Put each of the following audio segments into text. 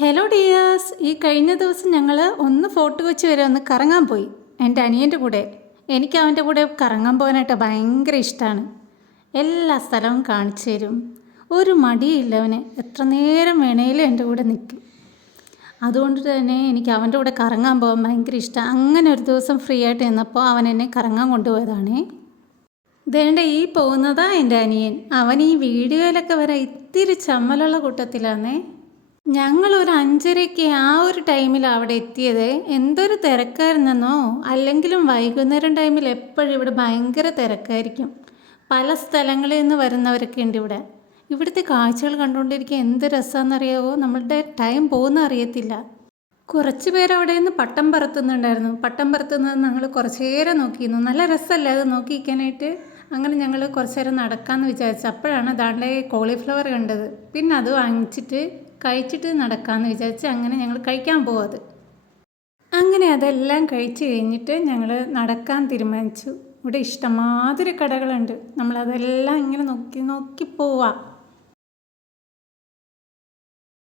Hello dears ഈ കഴിഞ്ഞ ദിവസം ഞങ്ങൾ ഒന്ന് ഫോർട്ട് കൊച്ചി വരെ ഒന്ന് കറങ്ങാൻ പോയി എന്റെ അനിയന്റെ കൂടെ. എനിക്ക് അവന്റെ കൂടെ കറങ്ങാൻ പോകാനായിട്ട് ഭയങ്കര ഇഷ്ടമാണ് എല്ലാ സ്ഥലവും കാണിച്ചു തരും. ഒരു മടിയില്ല അവന്. എത്ര നേരം വേണേലും എന്റെ കൂടെ നിൽക്കും. അതുകൊണ്ട് തന്നെ എനിക്ക് അവന്റെ കൂടെ കറങ്ങാൻ പോകാൻ ഭയങ്കര ഇഷ്ടമാണ് അങ്ങനെ ഒരു ദിവസം ഫ്രീ ആയിട്ട് നിന്നപ്പോൾ അവൻ എന്നെ കറങ്ങാൻ കൊണ്ടുപോയതാണേ. ദേണ്ട ഈ പോകുന്നതാ എന്റെ അനിയൻ. അവൻ ഈ വീഡിയോയിലൊക്കെ വരാൻ ഇത്തിരി ചമ്മലുള്ള കൂട്ടത്തിലാണേ ഞങ്ങൾ ഒരു അഞ്ചരയ്ക്ക് ആ ഒരു ടൈമിൽ അവിടെ എത്തിയത്. എന്തൊരു തിരക്കായിരുന്നെന്നോ? അല്ലെങ്കിലും വൈകുന്നേരം ടൈമിൽ എപ്പോഴും ഇവിടെ ഭയങ്കര തിരക്കായിരിക്കും. പല സ്ഥലങ്ങളിൽ നിന്ന് വരുന്നവരൊക്കെ ഉണ്ട് ഇവിടെ. ഇവിടുത്തെ കാഴ്ചകൾ കണ്ടുകൊണ്ടിരിക്കുക എന്ത് രസമാണെന്നറിയാവോ നമ്മളുടെ ടൈം പോകുന്ന അറിയത്തില്ല. കുറച്ച് പേര് അവിടെ നിന്ന് പട്ടം പറത്തുന്നുണ്ടായിരുന്നു. പട്ടം പറത്തുന്നത് ഞങ്ങൾ കുറച്ച് നേരം നോക്കിയിരുന്നു. നല്ല രസമല്ലേ അത് നോക്കിയിരിക്കാനായിട്ട്? അങ്ങനെ ഞങ്ങൾ കുറച്ച് നേരം നടക്കാമെന്ന് വിചാരിച്ചു. അപ്പോഴാണ് ദാണ്ടെ കോളിഫ്ലവർ കണ്ടത്. പിന്നെ അത് വാങ്ങിച്ചിട്ട് കഴിച്ചിട്ട് നടക്കാമെന്ന് വിചാരിച്ച് അങ്ങനെ ഞങ്ങൾ കഴിക്കാൻ പോവാത്. അങ്ങനെ അതെല്ലാം കഴിച്ച് കഴിഞ്ഞിട്ട് ഞങ്ങൾ നടക്കാൻ തീരുമാനിച്ചു. ഇവിടെ ഇഷ്ടമാതിരി കടകളുണ്ട്. നമ്മളതെല്ലാം ഇങ്ങനെ നോക്കി നോക്കി പോവാം.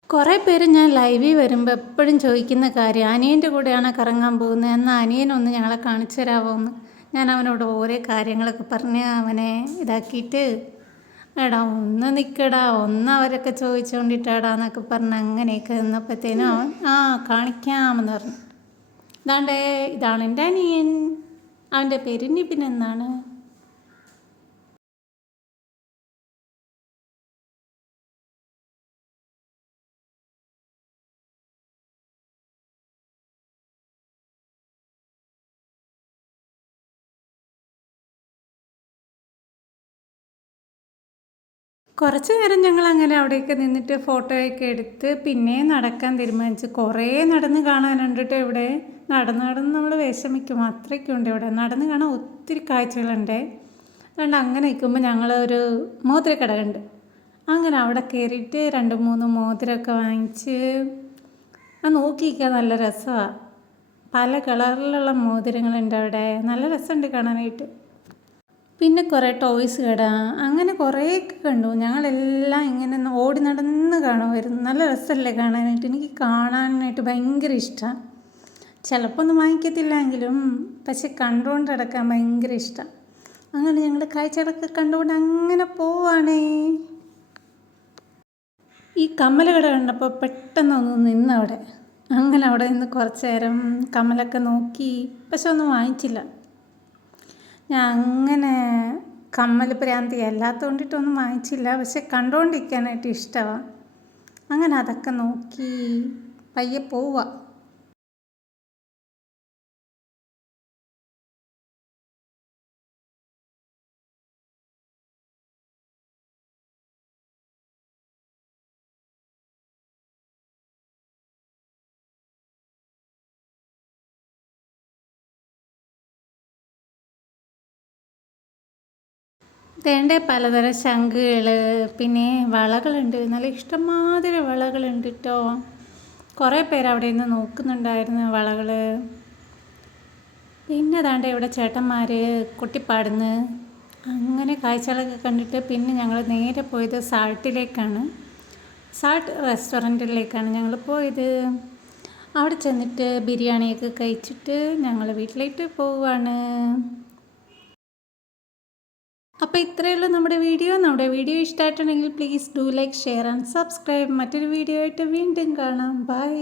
കുറേ പേര് ഞാൻ ലൈവിൽ വരുമ്പോൾ എപ്പോഴും ചോദിക്കുന്ന കാര്യം അനിയന്റെ കൂടെയാണ് കറങ്ങാൻ പോകുന്നത്? എന്നാൽ അനിയനൊന്ന് ഞങ്ങളെ കാണിച്ചു തരാമോ എന്ന്. ഞാൻ അവനോട് ഓരോ കാര്യങ്ങളൊക്കെ പറഞ്ഞ് അവനെ ഇതാക്കിയിട്ട് എടാ ഒന്ന് നിൽക്കടാ ഒന്ന് അവരൊക്കെ ചോദിച്ചുകൊണ്ടിട്ടാടാ എന്നൊക്കെ പറഞ്ഞ് അങ്ങനെയൊക്കെ നിന്നപ്പോഴത്തേനും അവൻ ആ കാണിക്കാമെന്ന് പറഞ്ഞു. ഇതാണ്ടേ ഇതാണ് എന്റെ അനിയൻ. അവന്റെ പേര് നിപിൻ എന്നാണ്. കുറച്ച് നേരം ഞങ്ങൾ അങ്ങനെ അവിടെയൊക്കെ നിന്നിട്ട് ഫോട്ടോയൊക്കെ എടുത്ത് പിന്നെ നടക്കാൻ തീരുമാനിച്ചു. കുറേ നടന്ന് കാണാനുണ്ട് ഇവിടെ നടന്ന് നടന്ന് നമ്മൾ വിഷമിക്കും. അത്രയ്ക്കും ഉണ്ട് ഇവിടെ. നടന്ന് കാണാൻ ഒത്തിരി കാഴ്ചകളുണ്ട്. അതുകൊണ്ട് അങ്ങനെ നിൽക്കുമ്പോൾ ഞങ്ങൾ ഒരു മോതിരക്കട കണ്ട് അങ്ങനെ അവിടെ കയറിയിട്ട് രണ്ട് മൂന്ന് മോതിരമൊക്കെ വാങ്ങിച്ച് ആ നോക്കിയിരിക്കാൻ നല്ല രസമാണ് പല കളറിലുള്ള മോതിരങ്ങളുണ്ട് അവിടെ. നല്ല രസമുണ്ട് കാണാനായിട്ട്. പിന്നെ കുറേ ടോയ്സ് കട. അങ്ങനെ കുറേയൊക്കെ കണ്ടു. ഞങ്ങളെല്ലാം ഇങ്ങനെ ഓടി നടന്ന് കാണുമായിരുന്നു നല്ല രസമല്ലേ കാണാനായിട്ട്. എനിക്ക് കാണാനായിട്ട് ഭയങ്കര ഇഷ്ടമാണ് ചിലപ്പോൾ ഒന്നും വാങ്ങിക്കത്തില്ലെങ്കിലും പക്ഷെ കണ്ടുകൊണ്ട് നടക്കാൻ ഭയങ്കര ഇഷ്ടമാണ് അങ്ങനെ ഞങ്ങൾ കാഴ്ചകളൊക്കെ കണ്ടുകൊണ്ട് അങ്ങനെ പോവാണേ. ഈ കമ്മല കട കണ്ടപ്പോൾ പെട്ടെന്ന് ഒന്ന് നിന്നവിടെ. അങ്ങനെ അവിടെ നിന്ന് കുറച്ച് നേരം കമ്മലൊക്കെ നോക്കി. പക്ഷെ ഒന്നും വാങ്ങിച്ചില്ല. ഞാൻ അങ്ങനെ കമ്മൽ ഭ്രാന്തി അല്ലാത്ത കൊണ്ടിട്ടൊന്നും വാങ്ങിച്ചില്ല. പക്ഷെ കണ്ടുകൊണ്ടിരിക്കാനായിട്ട് ഇഷ്ടമാണ് അങ്ങനെ അതൊക്കെ നോക്കി പയ്യെ പോവുക വേണ്ട പലതരം ശംഖുകൾ പിന്നെ വളകളുണ്ട്. നല്ല ഇഷ്ടംമാതിരി വളകളുണ്ട് കേട്ടോ കുറേ പേര് അവിടെ നിന്ന് നോക്കുന്നുണ്ടായിരുന്നു വളകൾ പിന്നെ അതാണ്ട് ഇവിടെ ചേട്ടന്മാർ കുട്ടിപ്പാടുന്ന് അങ്ങനെ കാഴ്ചകളൊക്കെ കണ്ടിട്ട് പിന്നെ ഞങ്ങൾ നേരെ പോയത് സാൾട്ടിലേക്കാണ്. സാൾട്ട് റെസ്റ്റോറന്റിലേക്കാണ് ഞങ്ങൾ പോയത്. അവിടെ ചെന്നിട്ട് ബിരിയാണിയൊക്കെ കഴിച്ചിട്ട് ഞങ്ങൾ വീട്ടിലേക്ക് പോവുകയാണ് അപ്പോൾ ഇത്രയേ ഉള്ളൂ നമ്മുടെ വീഡിയോ. നമ്മുടെ വീഡിയോ ഇഷ്ടമായിട്ടുണ്ടെങ്കിൽ please do like share and subscribe മറ്റൊരു വീഡിയോ ആയിട്ട് വീണ്ടും കാണാം. ബൈ